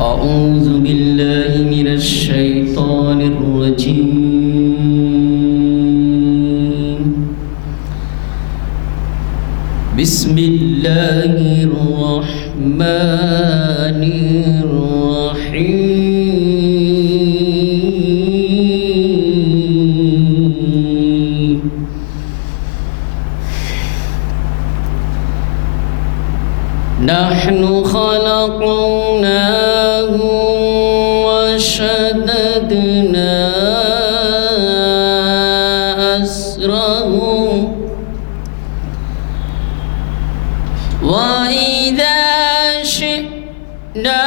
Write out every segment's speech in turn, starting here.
أعوذ بالله من الشيطان الرجيم. بسم الله الرحمن الرحيم. نحن خلقناهم وشددنا أسرهم وإذا شئنا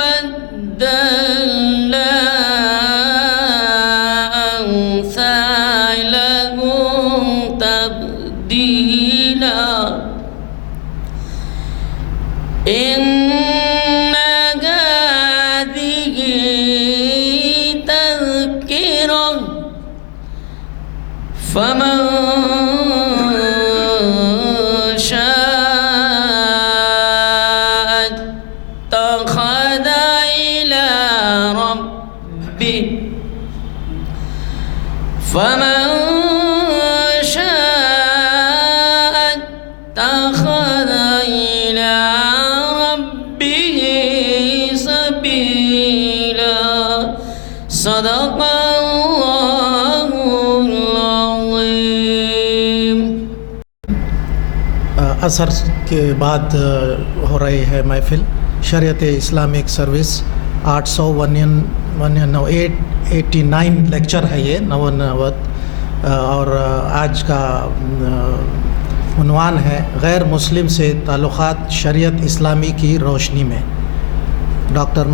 بدلنا أمثالهم تبديلا. إن هذه تذكرة فمن شاء اتخذ إلى ربه فمن شاء اتخذ إلى ربه سبيلا. صدق الله العظيم. اثر کے بعد ہو رہی ہے محفل شریعت اسلامک سروس 889 لیکچر ہے یہ 99 اور آج کا عنوان ہے غیر مسلم سے تعلقات شریعت اسلامی کی روشنی میں. ڈاکٹر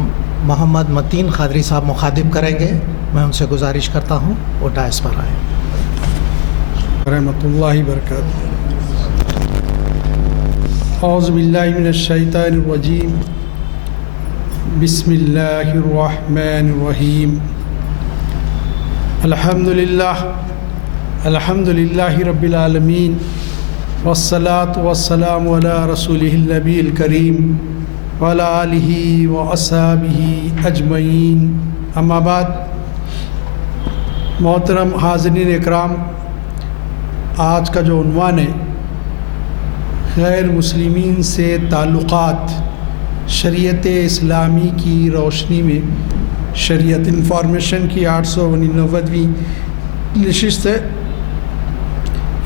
محمد متین قادری صاحب مخاطب کریں گے. میں ان سے گزارش کرتا ہوں وہ ڈائس پر آئیں. رحمۃ اللہ وبرکاتہ. اعوذ باللہ من الشیطان الرجیم. بسم اللہ الرحمن الرحیم. الحمد للہ رب العالمین والصلاة والسلام علی رسولہ النبی الکریم وعلی آلہ واصحابہ اجمعین. اما بعد. محترم حاضرین اکرام، آج کا جو عنوان ہے غیر مسلمین سے تعلقات شریعت اسلامی کی روشنی میں، شریعت انفارمیشن کی 899ویں نشست ہے.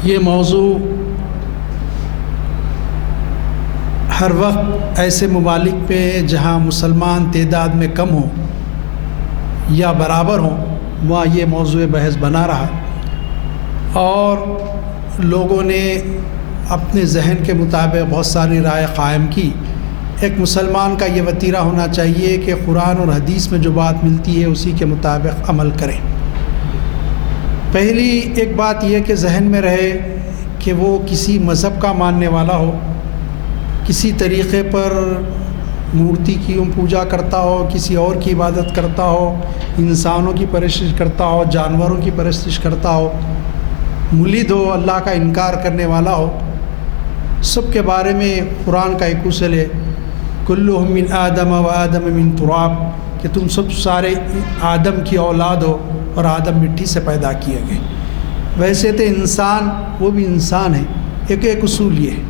یہ موضوع ہر وقت ایسے ممالک پہ جہاں مسلمان تعداد میں کم ہوں یا برابر ہوں وہاں یہ موضوع بحث بنا رہا، اور لوگوں نے اپنے ذہن کے مطابق بہت ساری رائے قائم کی. ایک مسلمان کا یہ وتیرہ ہونا چاہیے کہ قرآن اور حدیث میں جو بات ملتی ہے اسی کے مطابق عمل کریں. پہلی ایک بات یہ کہ ذہن میں رہے کہ وہ کسی مذہب کا ماننے والا ہو، کسی طریقے پر مورتی کی پوجا کرتا ہو، کسی اور کی عبادت کرتا ہو، انسانوں کی پرستش کرتا ہو، جانوروں کی پرستش کرتا ہو، ملحد ہو، اللہ کا انکار کرنے والا ہو، سب کے بارے میں قرآن کا ایک اصول ہے کلہم من آدم و آدم من تراب، کہ تم سب سارے آدم کی اولاد ہو اور آدم مٹی سے پیدا کیے گئے. ویسے تو انسان وہ بھی انسان ہے. ایک اصول یہ ہے.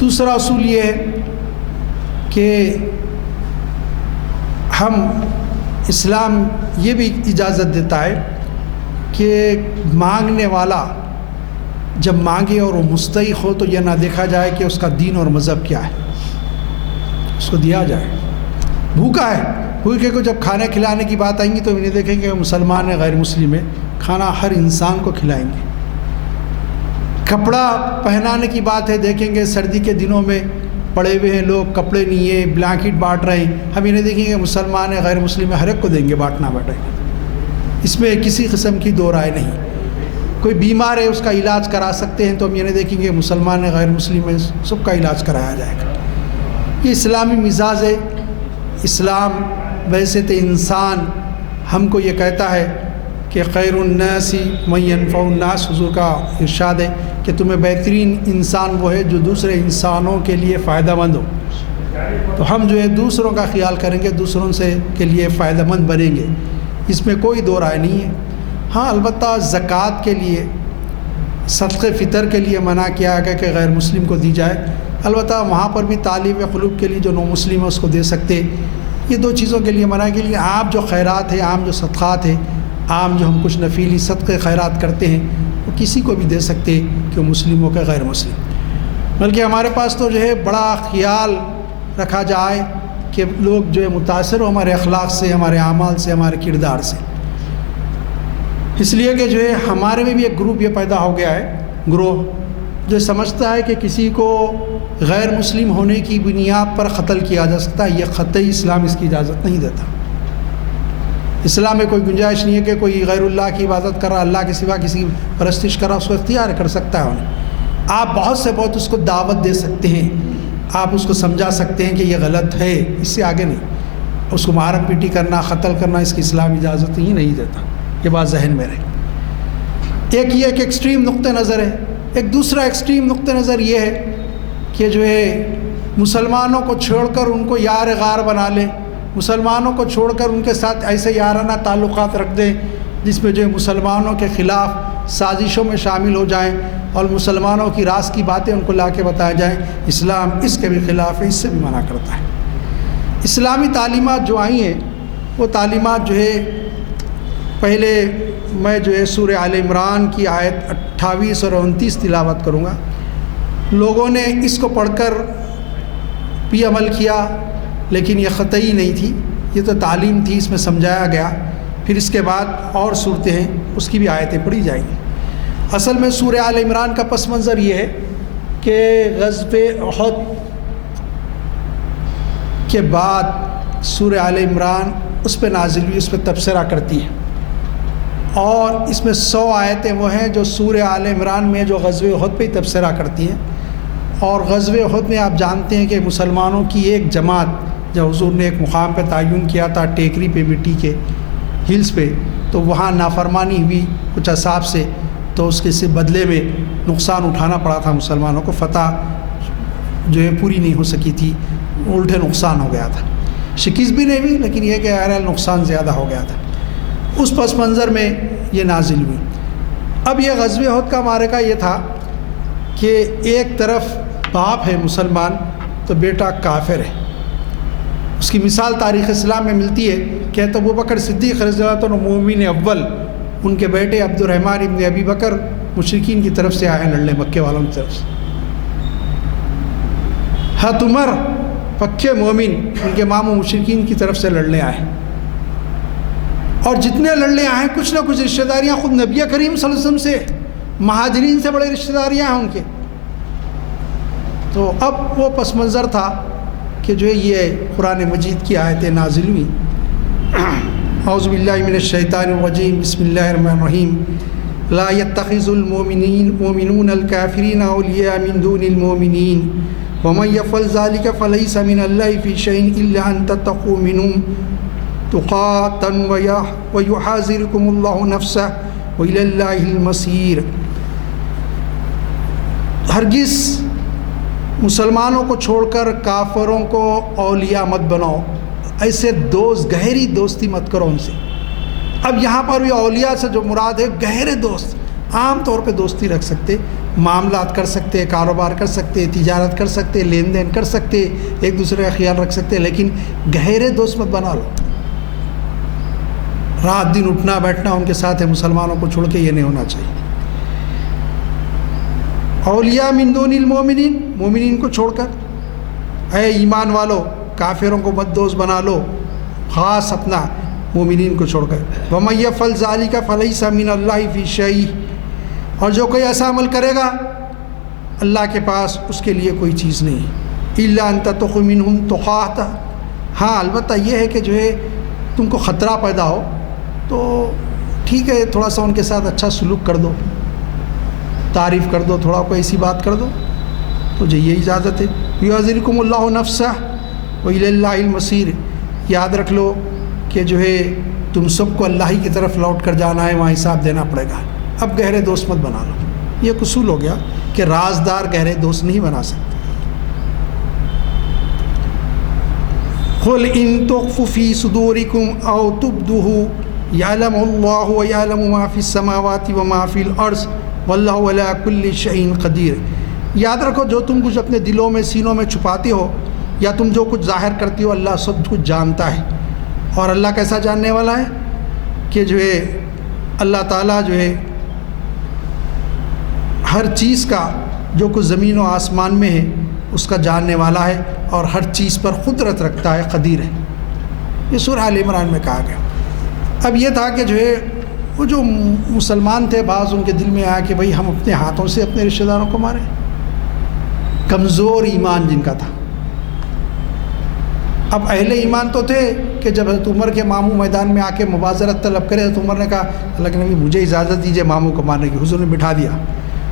دوسرا اصول یہ ہے کہ ہم اسلام یہ بھی اجازت دیتا ہے کہ مانگنے والا جب مانگے اور وہ مستحق ہو تو یہ نہ دیکھا جائے کہ اس کا دین اور مذہب کیا ہے، اس کو دیا جائے. بھوکا ہے، بھوکے کو جب کھانے کھلانے کی بات آئیں گی تو انہیں دیکھیں گے کہ مسلمان ہے غیر مسلم ہے، کھانا ہر انسان کو کھلائیں گے. کپڑا پہنانے کی بات ہے، دیکھیں گے سردی کے دنوں میں پڑے ہوئے ہیں لوگ، کپڑے نہیں ہے، بلینکٹ بانٹ رہے ہیں، ہم انہیں دیکھیں گے مسلمان ہے غیر مسلم ہے، ہر ایک کو دیں گے، بانٹنا بیٹھے. اس میں کسی قسم کی دو رائے نہیں. کوئی بیمار ہے اس کا علاج کرا سکتے ہیں تو ہم یہ نہیں دیکھیں گے مسلمان ہے غیر مسلم ہے، سب کا علاج کرایا جائے گا. یہ اسلامی مزاج ہے. اسلام ویسے تو انسان ہم کو یہ کہتا ہے کہ خیر الناس من ينفع الناس، حضور کا ارشاد ہے کہ تمہیں بہترین انسان وہ ہے جو دوسرے انسانوں کے لیے فائدہ مند ہو۔ تو ہم جو ہے دوسروں کا خیال کریں گے، دوسروں سے کے لیے فائدہ مند بنیں گے، اس میں کوئی دو رائے نہیں ہے۔ ہاں البتہ زکوٰۃ کے لیے، صدقہ فطر کے لیے منع کیا گیا کہ غیر مسلم کو دی جائے، البتہ وہاں پر بھی طالب قلوب کے لیے جو نو مسلم ہے اس کو دے سکتے، یہ دو چیزوں کے لیے منع کے لیے عام جو خیرات ہے، عام جو صدقات ہے، عام جو ہم کچھ نفیلی صدقے خیرات کرتے ہیں وہ کسی کو بھی دے سکتے کہ وہ مسلم ہو کہ غیر مسلم۔ بلکہ ہمارے پاس تو جو ہے بڑا خیال رکھا جائے کہ لوگ جو ہے متاثر ہو ہمارے اخلاق سے، ہمارے اعمال سے، ہمارے کردار سے، اس لیے کہ جو ہے ہمارے میں بھی ایک گروپ یہ پیدا ہو گیا ہے، گروہ جو سمجھتا ہے کہ کسی کو غیر مسلم ہونے کی بنیاد پر قتل کیا جا سکتا ہے۔ یہ قطعی اسلام اس کی اجازت نہیں دیتا۔ اسلام میں کوئی گنجائش نہیں ہے کہ کوئی غیر اللہ کی عبادت کر رہا، اللہ کے سوا کسی پرستش کر رہا، اس کو اختیار کر سکتا ہے انہیں۔ آپ بہت سے بہت اس کو دعوت دے سکتے ہیں، آپ اس کو سمجھا سکتے ہیں کہ یہ غلط ہے، اس سے آگے نہیں۔ اس کو مارا پیٹی کرنا، قتل کرنا، اس کی اسلام اجازت ہی نہیں دیتا، یہ بات ذہن میں رہے۔ ایک یہ ایک ایکسٹریم نقطہ نظر ہے۔ ایک دوسرا ایکسٹریم نقطہ نظر یہ ہے کہ جو ہے مسلمانوں کو چھوڑ کر ان کو یار غار بنا لے، مسلمانوں کو چھوڑ کر ان کے ساتھ ایسے یارانہ تعلقات رکھ دیں جس میں جو ہے مسلمانوں کے خلاف سازشوں میں شامل ہو جائیں اور مسلمانوں کی راز کی باتیں ان کو لا کے بتایا جائیں۔ اسلام اس کے بھی خلاف ہے، اس سے بھی منع کرتا ہے۔ اسلامی تعلیمات جو آئی ہیں وہ تعلیمات جو ہے، پہلے میں جو ہے سورہ آل عمران کی آیت 28 اور 29 تلاوت کروں گا۔ لوگوں نے اس کو پڑھ کر بھی عمل کیا لیکن یہ قطعی نہیں تھی، یہ تو تعلیم تھی، اس میں سمجھایا گیا۔ پھر اس کے بعد اور صورتیں ہیں، اس کی بھی آیتیں پڑھی جائیں گی۔ اصل میں سورہ آل عمران کا پس منظر یہ ہے کہ غزوہ احد کے بعد سورہ آل عمران اس پہ نازل ہوئی، اس پہ تبصرہ کرتی ہے، اور اس میں 100 آیتیں وہ ہیں جو سورہ آل عمران میں جو غزوہ احد پہ ہی تبصرہ کرتی ہیں۔ اور غزوہ احد میں آپ جانتے ہیں کہ مسلمانوں کی ایک جماعت، جب حضور نے ایک مقام پہ تعین کیا تھا ٹیکری پہ، مٹی کے ہلز پہ، تو وہاں نافرمانی ہوئی کچھ اصحاب سے، تو اس کے سے بدلے میں نقصان اٹھانا پڑا تھا مسلمانوں کو، فتح جو ہے پوری نہیں ہو سکی تھی، الٹے نقصان ہو گیا تھا، شکست بھی نہیں ہوئی لیکن یہ کہ بہرحال نقصان زیادہ ہو گیا تھا۔ اس پس منظر میں یہ نازل ہوئی۔ اب یہ غزوہ احد کا معرکہ یہ تھا کہ ایک طرف باپ ہے مسلمان تو بیٹا کافر ہے۔ اس کی مثال تاریخ اسلام میں ملتی ہے کہ ابو بکر صدیق رضی اللہ عنہ مومن اول، ان کے بیٹے عبد الرحمن ابن ابی بکر مشرکین کی طرف سے آئے ہیں لڑنے، مکے والوں کی طرف سے۔ حضرت عمر پکے مومن، ان کے ماموں مشرکین کی طرف سے لڑنے آئے، اور جتنے لڑنے آئے کچھ نہ کچھ رشتہ داریاں خود نبی کریم صلی اللہ علیہ وسلم سے، مہاجرین سے بڑے رشتہ داریاں ہیں ان کے۔ تو اب وہ پس منظر تھا کہ جو ہے یہ قرآن مجید کی آیتیں نازل ہوئی۔ اعوذ باللہ من الشیطان الرجیم، بسم اللہ الرحمن الرحیم۔ لا يتخذ المؤمنون الكافرین اولیاء من دون المؤمنین ومن يفعل ذلك فليس من الله في شيء الا ان تتقوا منهم تقاتا ويحذركم الله نفسه والى الله المصير۔ ہرگز مسلمانوں کو چھوڑ کر کافروں کو اولیاء مت بناؤ، ایسے دوست، گہری دوستی مت کرو ان سے۔ اب یہاں پر بھی اولیاء سے جو مراد ہے گہرے دوست، عام طور پہ دوستی رکھ سکتے، معاملات کر سکتے، کاروبار کر سکتے، تجارت کر سکتے، لین دین کر سکتے، ایک دوسرے کا خیال رکھ سکتے، لیکن گہرے دوست مت بنا لو۔ رات دن اٹھنا بیٹھنا ان کے ساتھ ہے، مسلمانوں کو چھوڑ کے یہ نہیں ہونا چاہیے۔ اولیاء من دون المومنین، مومنین کو چھوڑ کر، اے ایمان والو کافروں کو مت دوست بنا لو، خاص اپنا مومنین کو چھوڑ کر۔ وَمَن يَفْعَلْ ذَلِكَ فَلَيْسَ مِنَ اللَّهِ فِي شَيْءٍ، اور جو کوئی ایسا عمل کرے گا اللہ کے پاس اس کے لیے کوئی چیز نہیں ہے، إِلَّا أَن تَتَّقُوا مِنْهُمْ تُقَاتًا، ہاں البتہ یہ ہے کہ جو ہے تم کو خطرہ پیدا ہو تو ٹھیک ہے، تھوڑا سا ان کے ساتھ اچھا سلوک کر دو، تعریف کر دو، تھوڑا کوئی ایسی بات کر دو، تو یہ اجازت ہے۔ يُحْذِرُكُمُ اللَّهُ نَفْسَهُ وَإِلَى اللَّهِ الْمَصِيرُ، یاد رکھ لو کہ جو ہے تم سب کو اللہ ہی کی طرف لوٹ کر جانا ہے، وہاں حساب دینا پڑے گا. اب گہرے دوست مت بنا لو. یہ ایک اصول ہو گیا کہ رازدار گہرے دوست نہیں بنا سکتے. قل ان تخفوا في صدوركم او تبدوه يعلم الله ويعلم ما في السماوات وما في الارض والله على كل شيء قدير. یاد رکھو جو تم کچھ اپنے دلوں میں سینوں میں چھپاتے ہو یا تم جو کچھ ظاہر کرتی ہو، اللہ سب کچھ جانتا ہے. اور اللہ کیسا جاننے والا ہے کہ جو ہے اللہ تعالیٰ جو ہے ہر چیز کا جو کچھ زمین و آسمان میں ہے اس کا جاننے والا ہے اور ہر چیز پر قدرت رکھتا ہے، قدیر ہے. یہ سورہ آل عمران میں کہا گیا. اب یہ تھا کہ جو ہے وہ جو مسلمان تھے، بعض ان کے دل میں آیا کہ بھئی ہم اپنے ہاتھوں سے اپنے رشتہ داروں کو ماریں. کمزور ایمان جن کا تھا. اب اہل ایمان تو تھے کہ جب حضرت عمر کے ماموں میدان میں آ کے مبازرت طلب کرے، حضرت عمر نے کہا اللہ کے نبی مجھے اجازت دیجیے ماموں کو مارنے کی. حضور نے بٹھا دیا.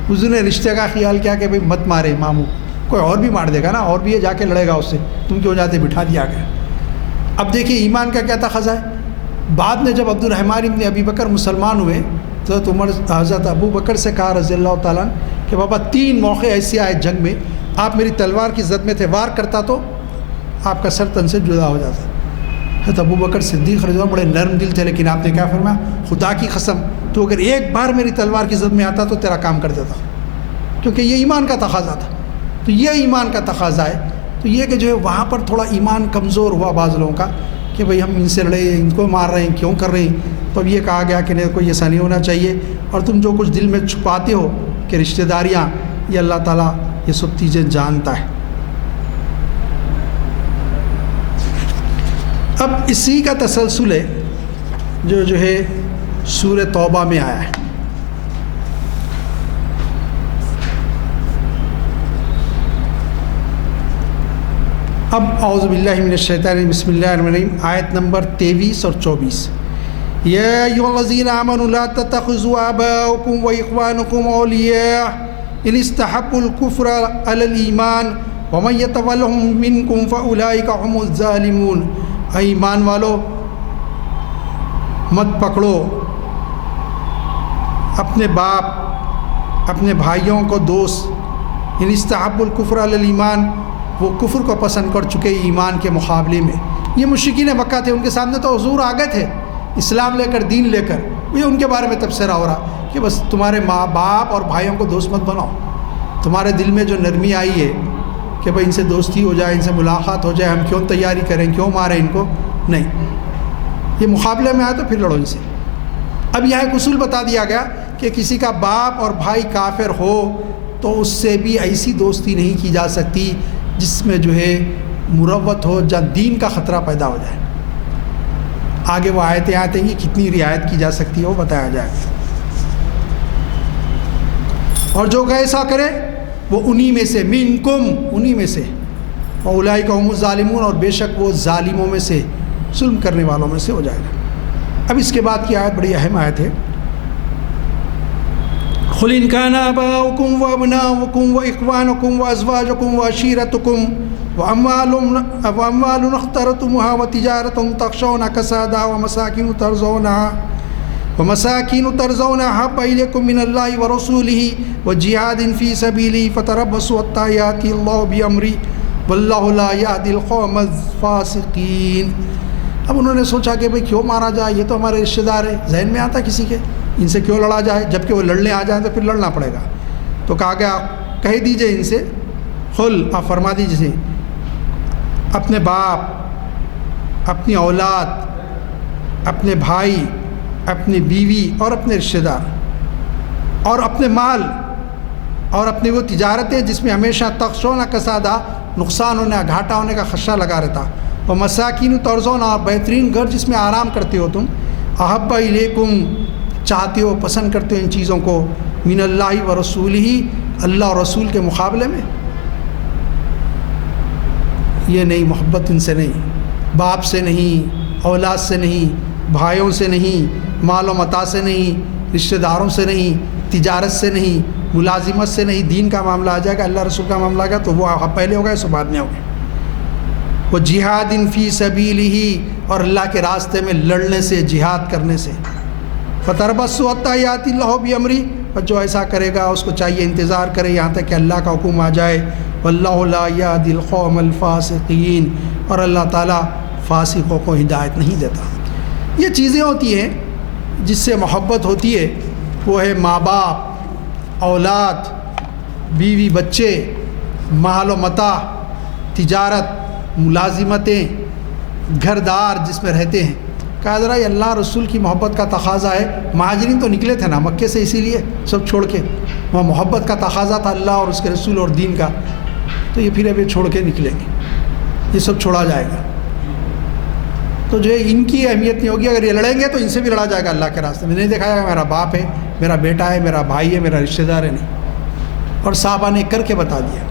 حضور نے رشتے کا خیال کیا کہ بھئی مت مارے ماموں، کوئی اور بھی مار دے گا نا، اور بھی یہ جا کے لڑے گا اس سے، تم کیوں جاتے، بٹھا دیا گیا. اب دیکھیے ایمان کا کیا تقاضا ہے. بعد میں جب عبد الرحمن ابن ابی بکر مسلمان ہوئے تو حضرت ابو بکر سے کہا رضی اللہ تعالیٰ کہ بابا 3 موقع ایسے آئے جنگ میں آپ میری تلوار کی زد میں تھے، وار کرتا تو آپ کا سر تن سے جدا ہو جاتا. حضرت ابو بکر صدیق رضی اللہ بڑے نرم دل تھے، لیکن آپ نے کیا فرمایا، خدا کی قسم تو اگر ایک بار میری تلوار کی زد میں آتا تو تیرا کام کر دیتا، کیونکہ یہ ایمان کا تقاضا تھا. تو یہ ایمان کا تقاضا ہے. تو یہ کہ جو ہے وہاں پر تھوڑا ایمان کمزور ہوا بعض لوگوں کا کہ بھئی ہم ان سے لڑے، ان کو مار رہے ہیں، کیوں کر رہے ہیں. تو اب یہ کہا گیا کہ نہیں، کوئی ایسا نہیں ہونا چاہیے. اور تم جو کچھ دل میں چھپاتے ہو کہ رشتہ داریاں، یہ اللہ تعالیٰ یہ سب چیزیں جانتا ہے. اب اسی کا تسلسل ہے جو ہے سورہ توبہ میں آیا ہے. اب اعوذ باللہ من الشیطان الرجیم، بسم اللہ الرحمن الرحیم، آیت نمبر 23 اور 24. یا ایھا الذین آمنوا لا تتخذوا آباءکم واخوانکم اولیاء ان استحبوا الکفر علی الایمان ومن یتولہم منکم فاولئک هم الظالمون. اے ایمان والو مت پکڑو اپنے باپ اپنے بھائیوں کو دوست. ان استحبوا الکفر علی الایمان، وہ کفر کو پسند کر چکے ایمان کے مقابلے میں. یہ مشرکین مکہ تھے، ان کے سامنے تو حضور آ گئے تھے اسلام لے کر، دین لے کر. یہ ان کے بارے میں تبصرہ ہو رہا کہ بس تمہارے ماں باپ اور بھائیوں کو دوست مت بناؤ. تمہارے دل میں جو نرمی آئی ہے کہ بھائی ان سے دوستی ہو جائے، ان سے ملاقات ہو جائے، ہم کیوں تیاری کریں، کیوں ماریں ان کو، نہیں. یہ مقابلے میں آئے تو پھر لڑو ان سے. اب یہاں ایک اصول بتا دیا گیا کہ کسی کا باپ اور بھائی کافر ہو تو اس سے بھی ایسی دوستی نہیں کی جا سکتی جس میں جو ہے مروت ہو، جہاں دین کا خطرہ پیدا ہو جائے. آگے وہ آیتیں آتے ہیں کہ کتنی رعایت کی جا سکتی ہے وہ بتایا جائے. اور جو کہ ایسا کرے وہ انہی میں سے، منکم، انہی میں سے، اولئک هم الظالمون، اور بے شک وہ ظالموں میں سے، ظلم کرنے والوں میں سے ہو جائے گا. اب اس کے بعد کی آیت بڑی اہم آیت ہے. قل ان كان آباؤكم وابناؤكم واخوانكم وازواجكم وعشيرتكم واموال اخترتموها وتجارة تخشون كسادها ومساكين ترضونها احب اليكم من الله ورسوله وجهاد في سبيله فتربصوا حتى ياتي الله بأمره والله لا يهدي القوم الفاسقين. اب انہوں نے سوچا کہ بھئی کیوں مارا جائے، یہ تو ہمارے رشتہ دار ہیں. ذہن میں آتا کسی کے ان سے کیوں لڑا جائے، جبکہ وہ لڑنے آ جائیں تو پھر لڑنا پڑے گا. تو کہا گیا کہہ دیجئے ان سے، قل، آپ فرما دیجئے، اپنے باپ، اپنی اولاد، اپنے بھائی، اپنی بیوی اور اپنے رشتہ دار اور اپنے مال اور اپنی وہ تجارتیں جس میں ہمیشہ تخشون کسادہ، نقصان ہونے، گھاٹا ہونے کا خدشہ لگا رہتا، اور مساکین ترضون، اور بہترین گھر جس میں آرام کرتے ہو تم، احب الیکم، چاہتے ہو، پسند کرتے ہو ان چیزوں کو، من اللہ و رسولہ، اللہ اور رسول کے مقابلے میں. یہ نہیں، محبت ان سے نہیں، باپ سے نہیں، اولاد سے نہیں، بھائیوں سے نہیں، مال و متاع سے نہیں، رشتہ داروں سے نہیں، تجارت سے نہیں، ملازمت سے نہیں. دین کا معاملہ آ جائے گا، اللہ رسول کا معاملہ آ گیا تو وہ پہلے ہوگا، اس بعد میں ہوگا. وہ جہاد فی سبیلہ، اور اللہ کے راستے میں لڑنے سے، جہاد کرنے سے. فتربصوا حتی یاتی اللہ بامرہ، اور جو ایسا کرے گا اس کو چاہیے انتظار کرے یہاں تک کہ اللہ کا حکم آ جائے. واللہ لا یہدی القوم الفاسقین، اور اللہ تعالیٰ فاسقوں کو ہدایت نہیں دیتا. یہ چیزیں ہوتی ہیں جس سے محبت ہوتی ہے، وہ ہے ماں باپ، اولاد، بیوی بچے، مال و متاع، تجارت، ملازمتیں، گھر دار جس میں رہتے ہیں. کہا ذرا یہ اللہ رسول کی محبت کا تقاضا ہے. مہاجرین تو نکلے تھے نا مکے سے، اسی لیے سب چھوڑ کے، وہاں محبت کا تقاضا تھا اللہ اور اس کے رسول اور دین کا، تو یہ پھر ابھی چھوڑ کے نکلیں گے، یہ سب چھوڑا جائے گا. تو جو ہے ان کی اہمیت نہیں ہوگی. اگر یہ لڑیں گے تو ان سے بھی لڑا جائے گا اللہ کے راستے میں. نہیں دکھایا گا میرا باپ ہے، میرا بیٹا ہے، میرا بھائی ہے، میرا رشتہ دار ہے، نہیں. اور صحابہ نے کر کے بتا دیا،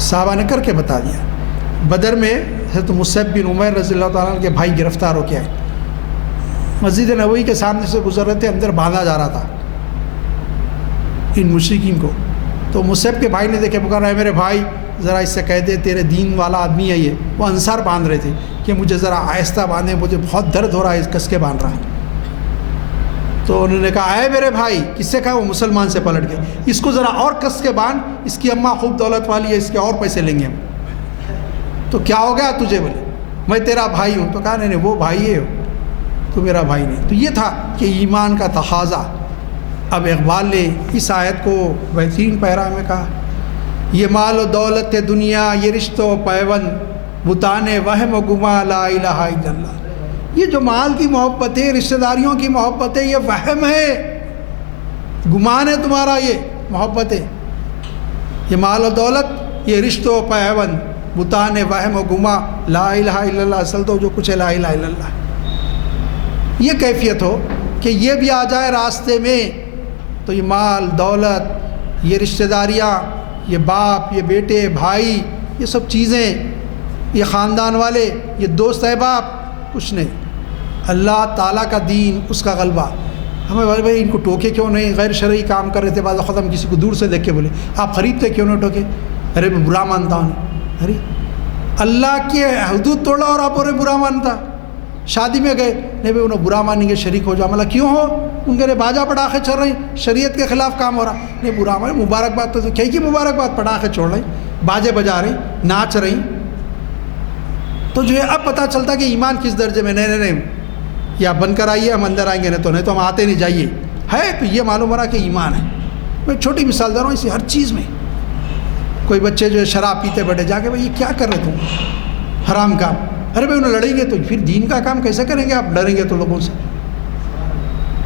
صحابہ نے کر کے بتا دیا. بدر میں حضرت مصعب بن عمیر رضی اللہ تعالیٰ عنہ کے بھائی گرفتار ہو کے آئے، مسجد نبوی کے سامنے سے گزر رہے تھے، اندر باندھا جا رہا تھا ان مشرکین کو. تو مصعب کے بھائی نے دیکھے، پکارا ہے میرے بھائی ذرا اس سے کہہ دے تیرے دین والا آدمی ہے یہ. وہ انصار باندھ رہے تھے کہ مجھے ذرا آہستہ باندھیں، مجھے بہت درد ہو رہا ہے، کس کے باندھ رہا ہے. تو انہوں نے کہا اے میرے بھائی، کس سے کہا؟ وہ مسلمان سے پلٹ گئے، اس کو ذرا اور کس کے باندھ، اس کی اماں خوب دولت والی ہے، اس کے اور پیسے لیں گے ہم. تو کیا ہو گیا تجھے؟ بولے میں تیرا بھائی ہوں. تو کہا نہیں وہ بھائی ہے، تو میرا بھائی نہیں. تو یہ تھا کہ ایمان کا تقاضا. اب اقبال نے اس آیت کو بہترین پیرا میں کہا، یہ مال و دولت دنیا، یہ رشتہ و پیوند، بتان وہم و گما، لا الہ الا اللہ. یہ جو مال کی محبت ہے، رشتہ داریوں کی محبت ہے، یہ وہم ہے، گمان ہے تمہارا، یہ محبت ہے. یہ مال و دولت، یہ رشتہ و پیوند، بتان وہم و گما، لا الہ الا اللہ. اصل تو جو کچھ ہے لا الہ الا اللہ. یہ کیفیت ہو کہ یہ بھی آ جائے راستے میں، تو یہ مال دولت، یہ رشتہ داریاں، یہ باپ، یہ بیٹے، بھائی، یہ سب چیزیں، یہ خاندان والے، یہ دوست احباب، کچھ نہیں. اللہ تعالیٰ کا دین، اس کا غلبہ. ہمیں بھائی ان کو ٹوکے کیوں نہیں؟ غیر شرعی کام کر رہے تھے، بعض وقت ہم کسی کو دور سے دیکھ کے بولے آپ خریدتے کیوں نہیں ٹوکے؟ ارے میں برا مانتا ہوں. ارے اللہ کے حدود توڑا اور آپ اور برا مانتا. شادی میں گئے، نہیں بھائی انہوں برا مانیں گے، شریک ہو جاؤ. مطلب کیوں ہو؟ ان کے باجا پٹاخے چل رہے ہیں، شریعت کے خلاف کام ہو رہا. نہیں برا مان، مبارکباد. تو کیا کی مبارکباد؟ پٹاخے چھوڑ رہے ہیں، باجے بجا رہے ہیں، ناچ رہی. تو جو ہے اب پتہ چلتا کہ ایمان کس درجے میں. نہیں یا بند کر آئیے، ہم اندر آئیں گے، نہیں تو ہم آتے نہیں، جائیے. ہے تو یہ معلوم ہو رہا کہ ایمان ہے. میں چھوٹی مثال دے رہا ہوں، اسی ہر چیز میں. کوئی بچے جو ہے شراب پیتے بیٹھے، جا کے بھائی یہ کیا کر رہے تم؟ حرام کام. ارے بھائی انہیں لڑیں گے تو پھر دین کا کام کیسے کریں گے؟ آپ ڈریں گے تو لوگوں سے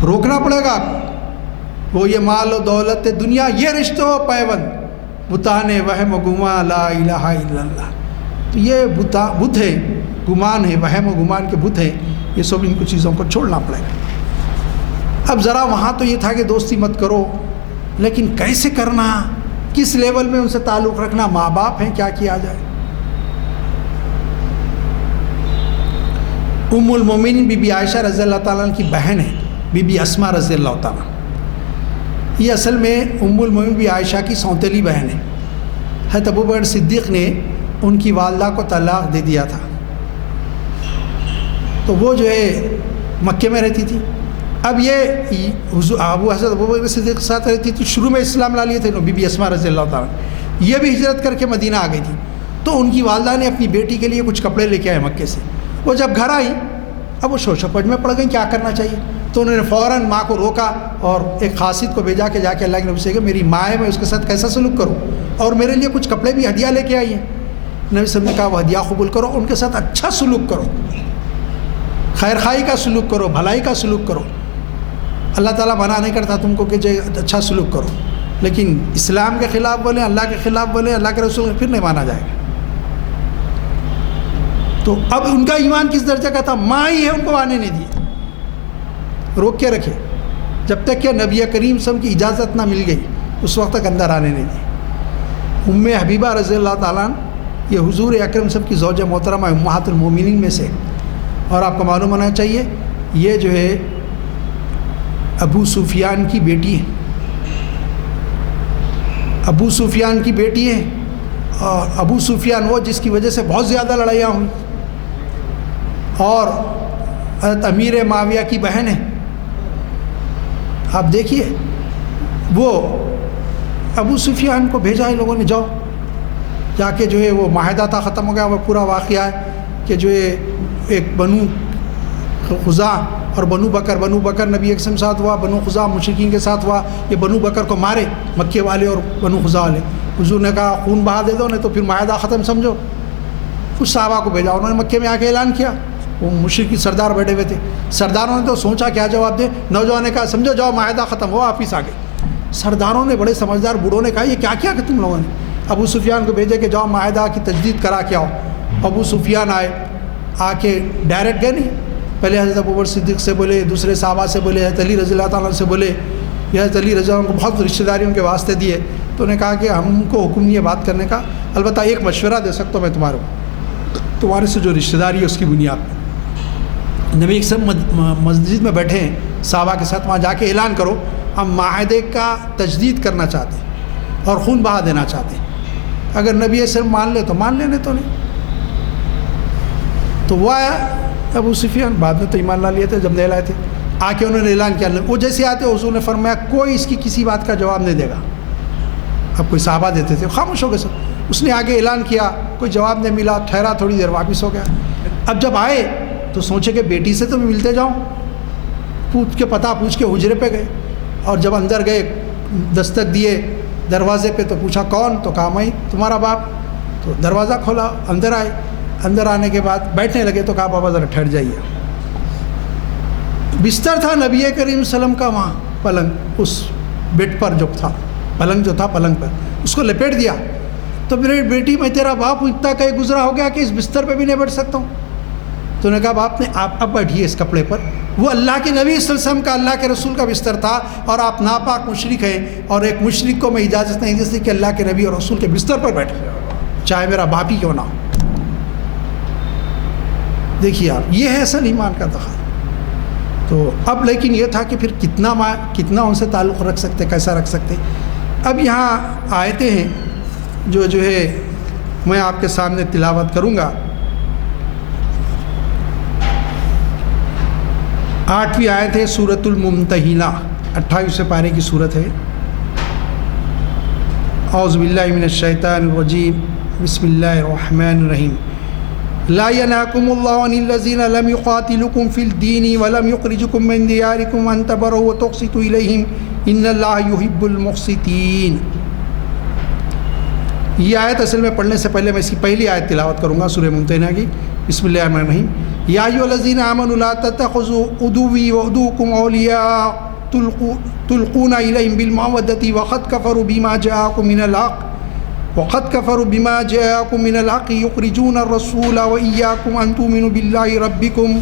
روکنا پڑے گا آپ. وہ یہ مال و دولت دنیا، یہ رشتہ و پیوند، بتان وہم و گما، لا الہ الا اللہ. تو یہ بت ہے، گمان ہے، وہم و گمان کے بت ہیں. یہ سب ان کو چیزوں کو چھوڑنا پڑے گا. اب ذرا وہاں تو یہ تھا کہ دوستی مت کرو، لیکن کیسے کرنا، کس لیول میں ان سے تعلق رکھنا؟ ماں باپ ہیں، کیا کیا جائے؟ ام المومنین بی بی عائشہ رضی اللہ تعالیٰ عنہ کی بہن ہے، بی بی اسماء رضی اللہ تعالیٰ. یہ اصل میں ام المومنین بی عائشہ کی سوتیلی بہن ہے. حضرت ابوبکر صدیق نے ان کی والدہ کو طلاق دے دیا تھا، تو وہ جو ہے مکے میں رہتی تھی. اب یہ حضرت ابوبکر صدیق کے ساتھ رہتی تھی. شروع میں اسلام لا لیے تھے بی بی اسماء رضی اللہ تعالیٰ. یہ بھی ہجرت کر کے مدینہ آ گئی تھی. تو ان کی والدہ نے اپنی بیٹی کے لیے کچھ کپڑے لے کے آئے مکے سے. وہ جب گھر آئی، اب وہ شوش و پج میں پڑ گئی کیا کرنا چاہیے. تو انہوں نے فوراً ماں کو روکا اور ایک قاصد کو بھیجا کہ جا کے اللہ کے نبی سے کہ میری ماں ہے، میں اس کے ساتھ کیسا سلوک کروں، اور میرے لیے کچھ کپڑے بھی ہدیہ لے کے آئی ہیں. نبی صاحب نے کہا وہ ہدیہ قبول کرو، ان کے ساتھ اچھا سلوک کرو، خیر خواہی کا سلوک کرو، بھلائی کا سلوک کرو. اللہ تعالیٰ منع نہیں کرتا تم کو کہ جو اچھا سلوک کرو، لیکن اسلام کے خلاف بولیں، اللہ کے خلاف بولیں، اللہ کے رسول پھر نہیں مانا جائے گا. تو اب ان کا ایمان کس درجے کا تھا؟ ماں ہی ہے، ان کو آنے نہیں دیے، روک کے رکھے جب تک کہ نبی کریم صلی اللہ علیہ وسلم کی اجازت نہ مل گئی، اس وقت تک اندر آنے نہیں دیے. ام حبیبہ رضی اللہ تعالیٰ عنہ یہ حضور اکرم صلی کی زوجہ محترمہ امہات المومنین میں سے. اور آپ کو معلوم ہونا چاہیے یہ جو ہے ابو سفیان کی بیٹی ہے، ابو سفیان کی بیٹی ہے. اور ابو سفیان وہ جس کی وجہ سے بہت زیادہ لڑائیاں ہوئیں، اور حضرت امیر معاویہ کی بہن ہے. آپ دیکھیے وہ ابو سفیان کو بھیجا ان لوگوں نے، جاؤ جا کے جو ہے وہ معاہدہ تھا ختم ہو گیا. وہ پورا واقعہ ہے کہ جو ہے ایک بنو خزاع اور بنو بکر نبی اکرم ساتھ ہوا، بنو خزاع مشرکین کے ساتھ ہوا. یہ بنو بکر کو مارے مکے والے اور بنو خزاع والے. حضور نے کہا خون بہا دے دو، نہیں تو پھر معاہدہ ختم سمجھو. کچھ صحابہ کو بھیجا، انہوں نے مکے میں آ کے اعلان کیا. وہ مشرکی سردار بیٹھے ہوئے تھے، سرداروں نے تو سوچا کیا جواب دے. نوجوان نے کہا سمجھو جاؤ معاہدہ ختم ہو، واپس آ گئے. سرداروں نے، بڑے سمجھدار بوڑھوں نے کہا یہ کیا کیا کہ تم لوگوں نے. ابو سفیان کو بھیجے کہ جاؤ معاہدہ کی تجدید کرا کے آؤ. ابو سفیان آئے، آ کے ڈائریکٹ گئے نہیں، پہلے حضرت ابوبکر صدیق سے بولے، دوسرے صحابہ سے بولے، حضرت علی رضی اللہ تعالیٰ سے بولے. یہ حضرت علی رضی اللہ عنہ کو بہت رشتہ داریوں کے واسطے دیے. تو انہوں نے کہا کہ ہم کو حکم نہیں ہے بات کرنے کا، البتہ ایک مشورہ دے سکتا ہوں میں تمہارے سے جو رشتہ داری ہے اس کی بنیاد پہ. نبی ایک سب مسجد میں بیٹھے ہیں صحابہ کے ساتھ، وہاں جا کے اعلان کرو ہم معاہدے کا تجدید کرنا چاہتے ہیں اور خون بہا دینا چاہتے ہیں. اگر نبی صرف مان لے تو مان لینے تو نہیں. تو وہ آیا ابو سفیان، بعد میں تو ایمان لا لیے تھے جب نہیں لائے تھے. آ کے انہوں نے اعلان کیا. وہ جیسے آتے حضور نے فرمایا کوئی اس کی کسی بات کا جواب نہیں دے گا. اب کوئی صحابہ دیتے تھے خاموش ہو گئے سب. اس نے آگے اعلان کیا، کوئی جواب نہیں ملا، ٹھہرا تھوڑی دیر، واپس ہو گیا. اب جب آئے تو سوچے کہ بیٹی سے تو میں ملتے جاؤں، پتہ پوچھ کے حجرے پہ گئے. اور جب اندر گئے دستک دیے دروازے پہ تو پوچھا کون؟ تو کہا میں تمہارا باپ. تو دروازہ کھولا، اندر آئے. اندر آنے کے بعد بیٹھنے لگے تو کہا بابا ذرا ٹھہر جائیے. بستر تھا نبی کریم صلی اللہ علیہ وسلم کا، وہاں پلنگ، اس بیڈ پر جو تھا پلنگ جو تھا پلنگ پر اس کو لپیٹ دیا. تو میری بیٹی میں تیرا باپ اتنا کہیں گزرا ہو گیا کہ اس بستر پہ بھی نہیں بیٹھ سکتا ہوں. تو نے کہا باپ نے آپ اب بیٹھیے اس کپڑے پر. وہ اللہ کے نبی صلی اللہ علیہ وسلم کا، اللہ کے رسول کا بستر تھا اور آپ ناپاک مشرک ہیں، اور ایک مشرک کو میں اجازت نہیں دے سکتی کہ اللہ کے نبی اور رسول کے بستر پر بیٹھے، چاہے میرا باپ ہی کیوں نہ ہو. دیکھیے آپ، یہ ہے اصل ایمان کا دخل. تو اب لیکن یہ تھا کہ پھر کتنا ان سے تعلق رکھ سکتے، کیسا رکھ سکتے. اب یہاں آیتیں ہیں جو ہے میں آپ کے سامنے تلاوت کروں گا. 8ویں آیت ہے سورۃ الممتحنہ، 28ویں پارے کی صورت ہے. اعوذ باللہ من الشیطان الرجیم، بسم اللہ الرحمن الرحیم. لا ينهاكم الله عن الذين لم يقاتلوكم في الدين ولم يخرجوكم من دياركم أن تبروا وتقسطوا إليهم إن الله يحب المقسطين. یہ آیت اصل میں پڑھنے سے پہلے میں اس کی پہلی آیت تلاوت کروں گا سورہ ممتحنہ کی. بسم اللہ الرحمن الرحیم. یا ایھا الذین آمنوا لا تتخذوا عدوی وعدوکم اولیاء تلقون الیہم بالمودۃ وقد کفروا بما جاءکم من الحق یخرجون الرسول وإیاکم ان تؤمنوا باللہ ربکم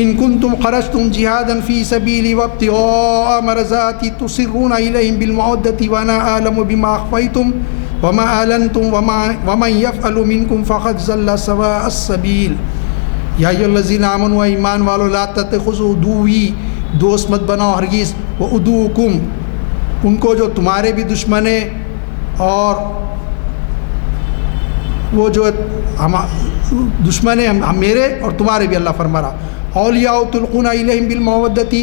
ان کنتم خرجتم جہادا فی سبیلی وابتغاء مرضاتی تسرون الیہم بالمودۃ وانا اعلم بما اخفیتم وما اعلنتم ومن یفعل منکم فقد ضل سواء السبیل. یا ایھا الذین آمنوا، ایمان والو، لا تتخذوا عدوی، دوست مت بناؤ ہرگز، وعدوکم، ان کو جو تمہارے بھی دشمن ہیں اور وہ جو دشمن ہیں میرے اور تمہارے بھی. اللہ فرما رہا اولیاء تلقون الیہم بالمودۃ،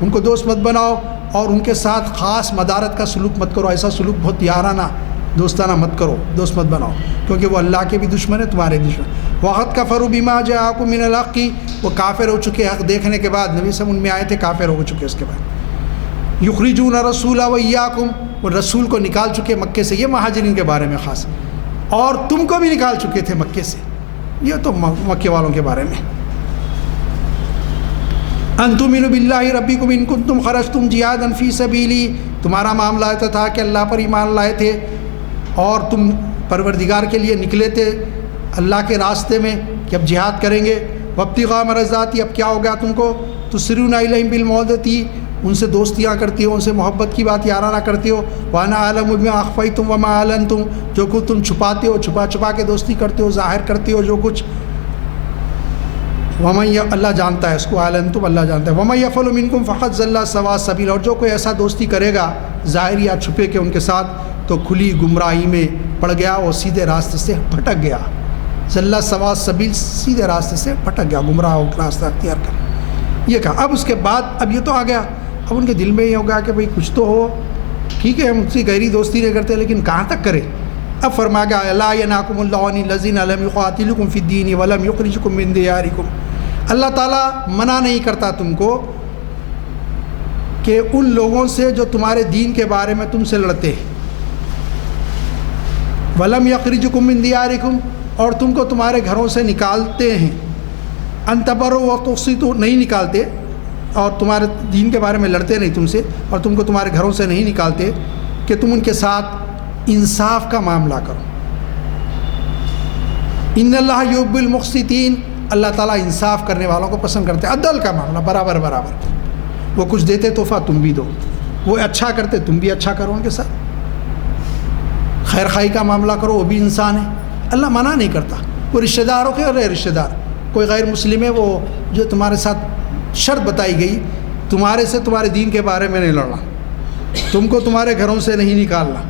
ان کو دوست مت بناؤ اور ان کے ساتھ خاص مدارت کا سلوک مت کرو. ایسا سلوک بہت یارانہ دوستانہ مت کرو، دوست مت بناؤ، کیونکہ وہ اللہ کے بھی دشمن ہیں، تمہارے دشمن. وقد کفروا بما جاءکم من الحق، وہ کافر ہو چکے حق دیکھنے کے بعد. نبی صاحب ان میں آئے تھے، کافر ہو چکے اس کے بعد. یخرجون الرسول وإیاکم، وہ رسول کو نکال چکے مکے سے. یہ مہاجرین کے بارے میں خاص، اور تم کو بھی نکال چکے تھے مکے سے. یہ تو مکے والوں کے بارے میں. ان تؤمنوا باللہ ربکم ان کنتم خرجتم جہادا فی سبیلی، تمہارا معاملہ ایسا تھا کہ اللہ پر ایمان لائے تھے اور تم پروردگار کے لیے نکلے تھے اللہ کے راستے میں کہ اب جہاد کریں گے. وابتغاء مرضاتی، اب کیا ہو گیا تم کو؟ تسرون الیہم بالمودۃ، ان سے دوستیاں کرتی ہو، ان سے محبت کی بات یارانہ کرتی ہو. وانا اعلم بما اخفیتم وما اعلنتم، جو کچھ تم چھپاتے ہو، چھپا کے دوستی کرتے ہو، ظاہر کرتے ہو جو کچھ. اللہ جانتا ہے اس کو، اعلنتم، اللہ جانتا ہے. ومن یفعل منکم فقد ضل سواء السبیل، اور جو کوئی ایسا دوستی کرے گا ظاہر یا چھپے کے ان کے ساتھ، تو کھلی گمراہی میں پڑ گیا اور سیدھے راستے سے پھٹک گیا. ضل سوا سبیل، سیدھے راستے سے پھٹک گیا، گمراہ ہو کے راستہ اختیار کر. یہ کہا. اب اس کے بعد اب یہ تو آ گیا، اب ان کے دل میں یہ ہو گیا کہ بھئی کچھ تو ہو، ٹھیک ہے ہم اس کی گہری دوستی نہیں کرتے لیکن کہاں تک کرے. اب فرما گیا لا ینہاکم اللہ عن الذین لم یقاتلوکم فی الدین ولم یخرجوکم من دیارکم. اللہ تعالیٰ منع نہیں کرتا تم کو کہ ان لوگوں سے جو تمہارے دین کے بارے میں تم سے لڑتے ہیں. ولم یخرجوکم من دیارکم، اور تم کو تمہارے گھروں سے نکالتے ہیں. ان تبروا وتقسطوا، نہیں نکالتے اور تمہارے دین کے بارے میں لڑتے نہیں تم سے، اور تم کو تمہارے گھروں سے نہیں نکالتے کہ تم ان کے ساتھ انصاف کا معاملہ کرو. ان اللہ یحب المقسطین، اللہ تعالیٰ انصاف کرنے والوں کو پسند کرتے ہیں. عدل کا معاملہ، برابر برابر. وہ کچھ دیتے تحفہ تم بھی دو، وہ اچھا کرتے تم بھی اچھا کرو ان کے ساتھ. خیر خواہی کا معاملہ کرو، وہ بھی انسان ہے. اللہ منع نہیں کرتا. وہ رشتہ داروں کے اور رشتہ دار کوئی غیر مسلم ہے، وہ جو تمہارے ساتھ شرط بتائی گئی تمہارے سے تمہارے دین کے بارے میں نہیں لڑنا، تم کو تمہارے گھروں سے نہیں نکالنا.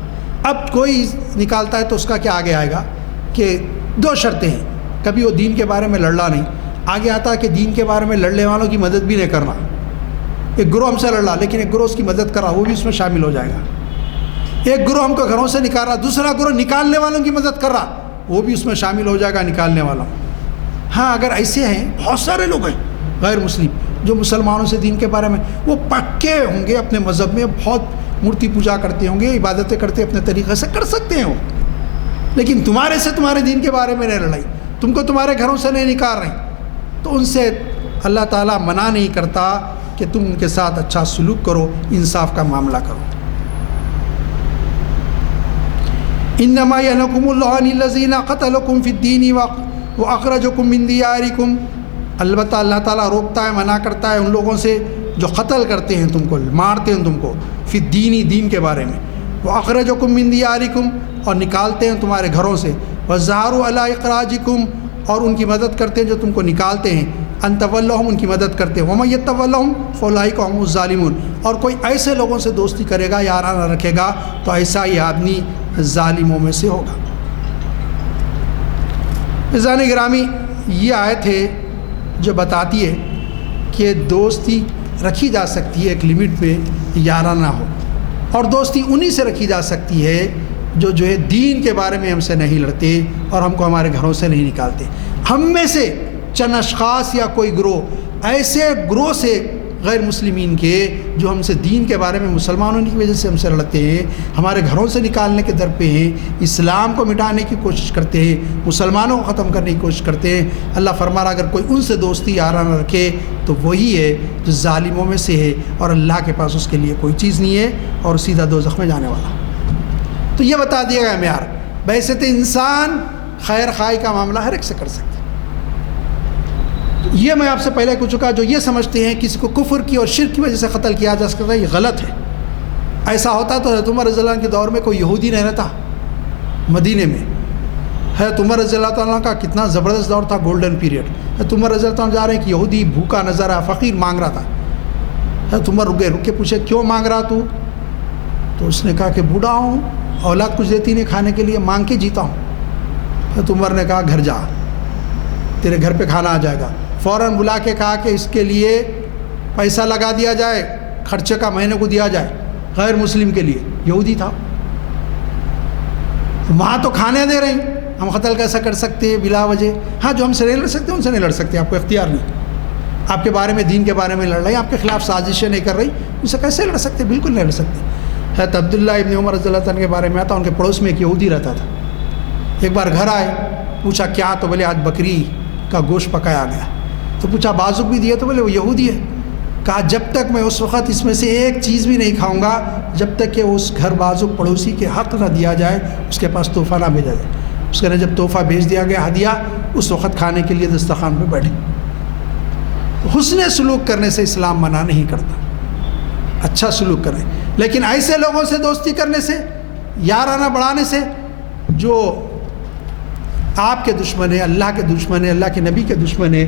اب کوئی نکالتا ہے تو اس کا کیا آگے آئے گا کہ دو شرطیں ہیں. کبھی وہ دین کے بارے میں لڑنا نہیں، آگے آتا ہے کہ دین کے بارے میں لڑنے والوں کی مدد بھی نہیں کرنا. ایک گروہ ہم سے لڑ رہا لیکن ایک گروہ اس کی مدد کر رہا، وہ بھی اس میں شامل ہو جائے گا. ایک گروہ ہم کو گھروں سے نکال رہا، دوسرا گروہ نکالنے والوں کی مدد کر رہا، وہ بھی اس میں شامل ہو جائے گا، نکالنے والا. ہاں اگر ایسے ہیں، بہت سارے لوگ ہیں غیر مسلم جو مسلمانوں سے دین کے بارے میں وہ پکے ہوں گے، اپنے مذہب میں بہت مورتی پوجا کرتے ہوں گے، عبادتیں کرتے اپنے طریقے سے کر سکتے ہیں وہ، لیکن تمہارے سے تمہارے دین کے بارے میں نہیں لڑائی، تم کو تمہارے گھروں سے نہیں نکال رہے، تو ان سے اللہ تعالیٰ منع نہیں کرتا کہ تم ان کے ساتھ اچھا سلوک کرو، انصاف کا معاملہ کرو. انما ینہاکم اللہ عن الذین قتلوکم فی الدین واخرجوکم من دیارکم. البتہ اللہ تعالیٰ روکتا ہے، منع کرتا ہے ان لوگوں سے جو قتل کرتے ہیں تم کو، مارتے ہیں تم کو، فی الدین، دین کے بارے میں، واخرجوکم من دیارکم، اور نکالتے ہیں تمہارے گھروں سے، وظہروا علی اخراجکم، اور ان کی مدد کرتے ہیں جو تم کو نکالتے ہیں، ان تولہم، ان کی مدد کرتے ہیں، ومن یتولہم فاولئک هم الظالمون، اور کوئی ایسے لوگوں سے دوستی کرے گا، یارانہ رکھے گا تو ایسا ہی آدمی ظالموں میں سے ہوگا. عزیزان گرامی، یہ آیت ہے جو بتاتی ہے کہ دوستی رکھی جا سکتی ہے ایک لمٹ میں، یارانہ ہو، اور دوستی انہی سے رکھی جا سکتی ہے جو ہے دین کے بارے میں ہم سے نہیں لڑتے اور ہم کو ہمارے گھروں سے نہیں نکالتے. ہم میں سے چند اشخاص یا کوئی گروہ ایسے گروہ سے غیر مسلمین کے جو ہم سے دین کے بارے میں، مسلمانوں کی وجہ سے ہم سے لڑتے ہیں، ہمارے گھروں سے نکالنے کے در پہ ہیں، اسلام کو مٹانے کی کوشش کرتے ہیں، مسلمانوں کو ختم کرنے کی کوشش کرتے ہیں. اللہ فرما رہا اگر کوئی ان سے دوستی یارانہ رکھے تو وہی ہے جو ظالموں میں سے ہے، اور اللہ کے پاس اس کے لیے کوئی چیز نہیں ہے اور سیدھا دوزخ میں جانے والا. تو یہ بتا دیا گیا معیار. ویسے تو انسان خیر خواہی کا معاملہ ہر ایک سے کر سکتا ہے. یہ میں آپ سے پہلے کہہ چکا، جو یہ سمجھتے ہیں کسی کو کفر کی اور شرک کی وجہ سے قتل کیا جا سکتا ہے، یہ غلط ہے. ایسا ہوتا تو حضرت عمر رضی اللہ عنہ کے دور میں کوئی یہودی نہیں رہتا مدینے میں. حضرت عمر رضی اللہ تعالیٰ کا کتنا زبردست دور تھا، گولڈن پیریڈ. حضرت عمر رضی اللہ عنہ جا رہے ہیں کہ یہودی بھوکا نظر آیا، فقیر مانگ رہا تھا. حضرت عمر رک کے پوچھے کیوں مانگ رہا تو اس نے کہا کہ بوڑھا ہوں، اولاد کچھ دیتی نہیں کھانے کے لیے، مانگ کے جیتا ہوں. حضرت عمر نے کہا گھر جا، تیرے گھر پہ کھانا آ جائے گا. فوراً بلا کے کہا کہ اس کے لیے پیسہ لگا دیا جائے، خرچے کا مہینے کو دیا جائے. غیر مسلم کے لیے، یہودی تھا. وہاں تو کھانے دے رہے ہیں، ہم قتل کیسا کر سکتے ہیں بلا وجہ؟ ہاں جو ہم سے نہیں لڑ سکتے ان سے نہیں لڑ سکتے، آپ کو اختیار نہیں. آپ کے بارے میں، دین کے بارے میں لڑ رہی، آپ کے خلاف سازشیں نہیں کر رہی، ان سے کیسے لڑ سکتے؟ بالکل نہیں لڑ سکتے. حضرت عبداللہ ابن عمر رضی اللہ عنہ کے بارے میں آتا، ان کے پڑوس میں ایک یہودی رہتا تھا. ایک بار گھر آئے، پوچھا کیا؟ تو بولے آج بکری کا گوشت پکایا گیا. تو پوچھا بازوق بھی دیے؟ تو بولے وہ یہودی ہے. کہا جب تک میں اس وقت اس میں سے ایک چیز بھی نہیں کھاؤں گا جب تک کہ اس گھر بازوق پڑوسی کے حق نہ دیا جائے، اس کے پاس تحفہ نہ بھیجا جائے. اس نے جب تحفہ بھیج دیا گیا، ہدیہ، اس وقت کھانے کے لیے دسترخوان پہ بیٹھے. حسن سلوک کرنے سے اسلام منع نہیں کرتا، اچھا سلوک کریں. لیکن ایسے لوگوں سے دوستی کرنے سے، یارانہ بڑھانے سے جو آپ کے دشمن ہے، اللہ کے دشمن ہے، اللہ کے نبی کے دشمن ہے،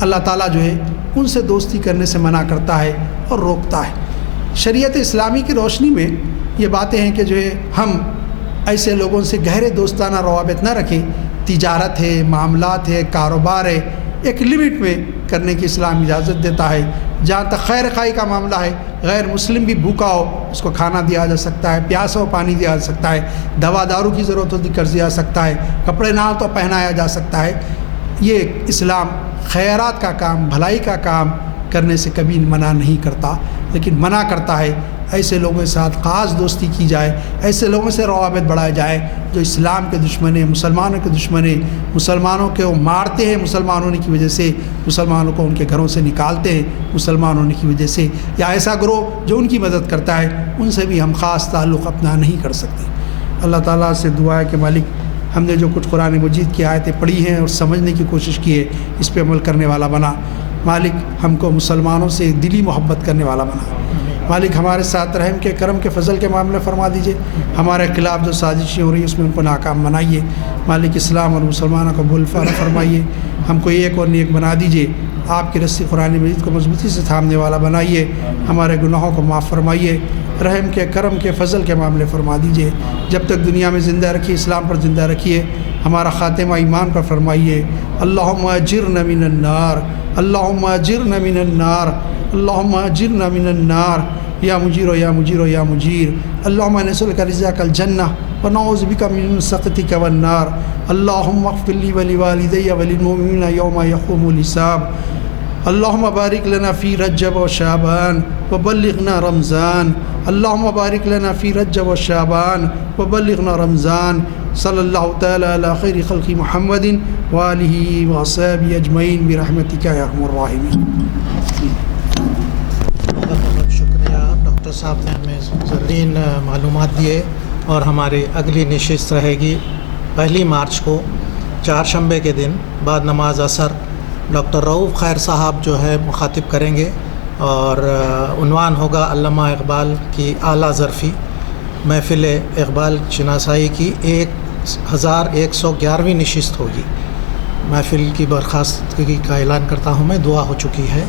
اللہ تعالیٰ جو ہے ان سے دوستی کرنے سے منع کرتا ہے اور روکتا ہے. شریعت اسلامی کی روشنی میں یہ باتیں ہیں کہ جو ہے ہم ایسے لوگوں سے گہرے دوستانہ روابط نہ رکھیں. تجارت ہے، معاملات ہے، کاروبار ہے، ایک لمٹ میں کرنے کی اسلام اجازت دیتا ہے. جہاں تک خیر خواہی کا معاملہ ہے، غیر مسلم بھی بھوکا ہو اس کو کھانا دیا جا سکتا ہے، پیاسا ہو پانی دیا جا سکتا ہے، دوا دارو کی ضرورت ہوتی قرض دیا جا سکتا ہے، کپڑے نہ ہو تو پہنایا جا سکتا ہے. یہ اسلام خیرات کا کام، بھلائی کا کام کرنے سے کبھی منع نہیں کرتا، لیکن منع کرتا ہے ایسے لوگوں کے ساتھ خاص دوستی کی جائے، ایسے لوگوں سے روابط بڑھائے جائے جو اسلام کے دشمن ہیں، مسلمانوں کے دشمن ہیں، مسلمانوں کے وہ مارتے ہیں مسلمان ہونے کی وجہ سے، مسلمانوں کو ان کے گھروں سے نکالتے ہیں مسلمان ہونے کی وجہ سے، یا ایسا گروہ جو ان کی مدد کرتا ہے، ان سے بھی ہم خاص تعلق اپنا نہیں کر سکتے. اللہ تعالیٰ سے دعا ہے کہ مالک ہم نے جو کچھ قرآن مجید کی آیتیں پڑھی ہیں اور سمجھنے کی کوشش کی ہے اس پہ عمل کرنے والا بنا. مالک ہم کو مسلمانوں سے دلی محبت کرنے والا بنا. مالک ہمارے ساتھ رحم کے، کرم کے، فضل کے معاملے فرما دیجئے. ہمارے خلاف جو سازشیں ہو رہی ہیں اس میں ان کو ناکام بنائیے. مالک اسلام اور مسلمانوں کو بول فرمائیے. ہم کو ایک اور نیک بنا دیجئے. آپ کی رسی قرآن مجید کو مضبوطی سے تھامنے والا بنائیے. ہمارے گناہوں کو معاف فرمائیے. رحم کے، کرم کے، فضل کے معاملے فرما دیجئے. جب تک دنیا میں زندہ رکھیے اسلام پر زندہ رکھیے. ہمارا خاتمہ ایمان پر فرمائیے. اللہم اجرنا من النار، اللہم اجرنا من النار، اللہم اجرنا من النار، یا مجیر یا مجیر یا مجیر. اللہم نسألک رضاک الجنہ ونعوذ بک من سخطک والنار. اللہم اغفر لی ولوالدی وللمؤمنین یوم یقوم الحساب. اللہم بارک لنا فی رجب و شعبان وبلغنا رمضان. اللہم بارک لنا فی رجب و شعبان وبلغنا رمضان. صلی اللہ تعالی علی خیر خلق محمد وآلہ وصحبہ اجمعین برحمتک یا ارحم الراحمین. بہت شکریہ ڈاکٹر صاحب نے ہمیں زرین معلومات دیے. اور ہماری اگلی نشست رہے گی 1 مارچ کو چہارشنبے کے دن بعد نماز عصر. ڈاکٹر رؤوف خیر صاحب جو ہے مخاطب کریں گے اور عنوان ہوگا علامہ اقبال کی اعلیٰ ظرفی. محفل اقبال شناسائی کی 1111ویں نشست ہوگی. محفل کی برخاستگی کا اعلان کرتا ہوں میں. دعا ہو چکی ہے.